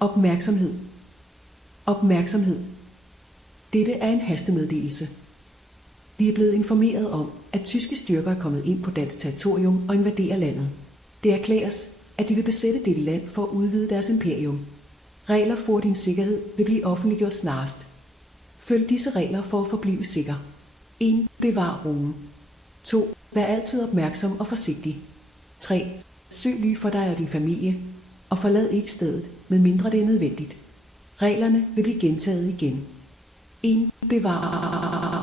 Opmærksomhed. Opmærksomhed. Dette er en hastemeddelelse. Vi er blevet informeret om, at tyske styrker er kommet ind på dansk territorium og invaderer landet. Det erklæres, at de vil besætte dette land for at udvide deres imperium. Regler for din sikkerhed vil blive offentliggjort snarest. Følg disse regler for at forblive sikker. 1. Bevar roen. 2. Vær altid opmærksom og forsigtig. 3. Søg ly for dig og din familie, og forlad ikke stedet, medmindre det er nødvendigt. Reglerne vil blive gentaget igen. 1. Bevar